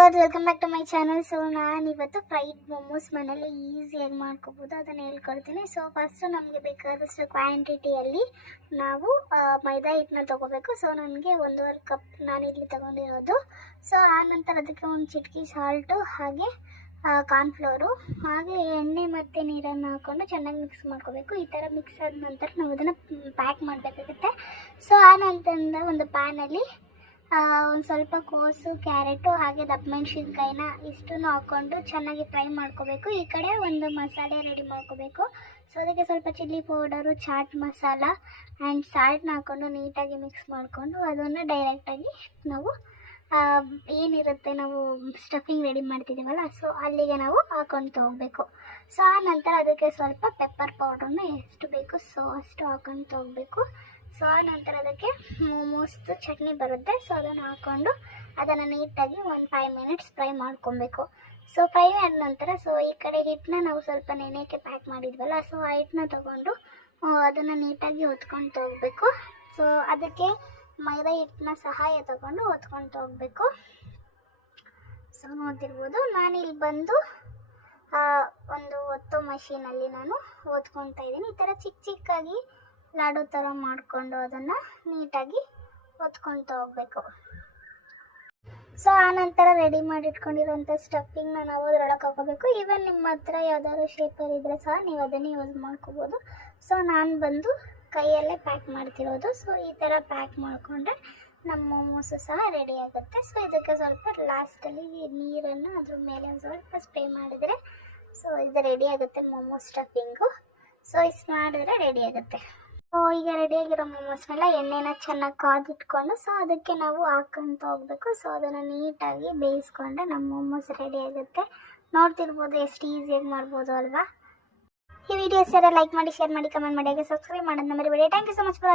Viewers, welcome back to my channel. So ನಾನು ಇವತ್ತು fried momos ಮನೇಲಿ ಈಸಿಯಾಗಿ ಮಾಡ್ಕೋಬೋದು, ಅದನ್ನು ಹೇಳ್ಕೊಡ್ತೀನಿ. ಸೊ ಫಸ್ಟು ನಮಗೆ ಬೇಕಾದಷ್ಟು ಕ್ವಾಂಟಿಟಿಯಲ್ಲಿ ನಾವು ಮೈದಾ ಹಿಟ್ಟನ್ನ ತೊಗೋಬೇಕು. ಸೊ ನನಗೆ 1.5 ಕಪ್ ನಾನಿಲ್ಲಿ ತೊಗೊಂಡಿರೋದು. ಸೊ ಆನಂತರ ಅದಕ್ಕೆ ಒಂದು ಚಿಟಿಕೆ ಸಾಲ್ಟು, ಹಾಗೆ ಕಾರ್ನ್ಫ್ಲೋರು, ಹಾಗೆ ಎಣ್ಣೆ ಮತ್ತು ನೀರನ್ನು ಹಾಕ್ಕೊಂಡು ಚೆನ್ನಾಗಿ ಮಿಕ್ಸ್ ಮಾಡ್ಕೋಬೇಕು. ಈ ಥರ ಮಿಕ್ಸ್ ಆದ ನಂತರ ನಾವು ಅದನ್ನು ಪ್ಯಾಕ್ ಮಾಡಬೇಕಾಗುತ್ತೆ. ಸೊ ಆ ನಂತರದಿಂದ ಒಂದು ಪ್ಯಾನಲ್ಲಿ ಒಂದು ಸ್ವಲ್ಪ ಕೋಸು, ಕ್ಯಾರೆಟು, ಹಾಗೆ ದಪ್ಪಮೆಣ್ಸಿನ್ಕಾಯಿನ ಇಷ್ಟನ್ನು ಹಾಕ್ಕೊಂಡು ಚೆನ್ನಾಗಿ ಫ್ರೈ ಮಾಡ್ಕೋಬೇಕು. ಈ ಕಡೆ ಒಂದು ಮಸಾಲೆ ರೆಡಿ ಮಾಡ್ಕೋಬೇಕು. ಸೊ ಅದಕ್ಕೆ ಸ್ವಲ್ಪ chilli powder, chaat masala and ಸಾಲ್ಟ್ನ ಹಾಕ್ಕೊಂಡು ನೀಟಾಗಿ ಮಿಕ್ಸ್ ಮಾಡಿಕೊಂಡು ಅದನ್ನು ಡೈರೆಕ್ಟಾಗಿ ನಾವು ಏನಿರುತ್ತೆ ನಾವು ಸ್ಟಫಿಂಗ್ ರೆಡಿ ಮಾಡ್ತಿದ್ದೀವಲ್ಲ, ಸೊ ಅಲ್ಲಿಗೆ ನಾವು ಹಾಕ್ಕೊಳ್ತಾ ಹೋಗಬೇಕು. ಸೊ ಆ ನಂತರ ಅದಕ್ಕೆ ಸ್ವಲ್ಪ ಪೆಪ್ಪರ್ ಪೌಡ್ರನ್ನ ಎಷ್ಟು ಬೇಕು ಸೊ ಅಷ್ಟು ಹಾಕ್ಕೊಳ್ತಾ ಹೋಗಬೇಕು. ಸೊ ಆ ನಂತರ ಅದಕ್ಕೆ ಮೋಮೋಸ್ದು ಚಟ್ನಿ ಬರುತ್ತೆ. ಸೊ ಅದನ್ನು ಹಾಕ್ಕೊಂಡು ಅದನ್ನು ನೀಟಾಗಿ ಒಂದು 5 ಮಿನಿಟ್ಸ್ ಫ್ರೈ ಮಾಡ್ಕೊಬೇಕು. ಸೊ ಫ್ರೈ ಆದ ನಂತರ ಸೊ ಈ ಕಡೆ ಹಿಟ್ಟನ್ನ ನಾವು ಸ್ವಲ್ಪ ನೆನೆಯೋಕ್ಕೆ ಪ್ಯಾಕ್ ಮಾಡಿದ್ವಲ್ಲ, ಸೊ ಆ ಹಿಟ್ಟನ್ನ ತೊಗೊಂಡು ಅದನ್ನು ನೀಟಾಗಿ ಹೊತ್ಕೊಳ್ತಾ ಹೋಗಬೇಕು. ಸೊ ಅದಕ್ಕೆ ಮೈದಾ ಹಿಟ್ಟನ್ನ ಸಹಾಯ ತೊಗೊಂಡು ಹೊತ್ಕೊಳ್ತಾ ಹೋಗಬೇಕು. ಸೊ ನೋಡ್ತಿರ್ಬೋದು, ನಾನಿಲ್ಲಿ ಬಂದು ಒಂದು ಒತ್ತೋ ಮಷೀನಲ್ಲಿ ನಾನು ಓದ್ಕೊತಾ ಇದ್ದೀನಿ. ಈ ಥರ ಚಿಕ್ಕ ಚಿಕ್ಕಾಗಿ ಲಾಡು ಥರ ಮಾಡಿಕೊಂಡು ಅದನ್ನು ನೀಟಾಗಿ ಒತ್ಕೊಳ್ತಾ ಹೋಗಬೇಕು. ಸೊ ಆನಂತರ ರೆಡಿ ಮಾಡಿ ಇಟ್ಕೊಂಡಿರೋಂಥ ಸ್ಟಫಿಂಗ್ನ ನಾವು ಅದರೊಳಗೆ ಹಾಕೋಬೇಕು. ಈವನ್ ನಿಮ್ಮ ಹತ್ರ ಯಾವ್ದಾದ್ರು ಶೇಪರ್ ಇದ್ದರೆ ಸಹ ನೀವು ಅದನ್ನು ಯೂಸ್ ಮಾಡ್ಕೋಬೋದು. ಸೊ ನಾನು ಬಂದು ಕೈಯಲ್ಲೇ ಪ್ಯಾಕ್ ಮಾಡ್ತಿರೋದು. ಸೊ ಈ ಥರ ಪ್ಯಾಕ್ ಮಾಡಿಕೊಂಡ್ರೆ ನಮ್ಮ ಮೋಮೋಸು ಸಹ ರೆಡಿ ಆಗುತ್ತೆ. ಸೊ ಇದಕ್ಕೆ ಸ್ವಲ್ಪ ಲಾಸ್ಟಲ್ಲಿ ನೀರನ್ನು ಅದ್ರ ಮೇಲೆ ಒಂದು ಸ್ವಲ್ಪ ಸ್ಪ್ರೇ ಮಾಡಿದರೆ ಸೊ ಇದು ರೆಡಿ ಆಗುತ್ತೆ ಮೋಮೋಸ್ ಸ್ಟಫಿಂಗು. ಸೊ ಇಷ್ಟು ಮಾಡಿದ್ರೆ ರೆಡಿ ಆಗುತ್ತೆ. ಸೊ ಈಗ ರೆಡಿಯಾಗಿರೋ ಮೋಮೋಸ್ನೆಲ್ಲ ಎಣ್ಣೆನ ಚೆನ್ನಾಗಿ ಕಾದಿಟ್ಕೊಂಡು ಸೊ ಅದಕ್ಕೆ ನಾವು ಹಾಕ್ಕೊಂತ ಹೋಗಬೇಕು. ಸೊ ಅದನ್ನು ನೀಟಾಗಿ ಬೇಯಿಸ್ಕೊಂಡ್ರೆ ನಮ್ಮ ಮೋಮೋಸ್ ರೆಡಿ ಆಗುತ್ತೆ. ನೋಡ್ತಿರ್ಬೋದು ಎಷ್ಟು ಈಸಿಯಾಗಿ ಮಾಡ್ಬೋದು ಅಲ್ವಾ. ಈ ವಿಡಿಯೋಸ್ ಯಾರು ಲೈಕ್ ಮಾಡಿ, ಶೇರ್ ಮಾಡಿ, ಕಮೆಂಟ್ ಮಾಡಿ, ಹಾಗೆ ಸಬ್ಸ್ಕ್ರೈಬ್ ಮಾಡೋದನ್ನ ಮರಿಬೇಡಿ. Thank you so much for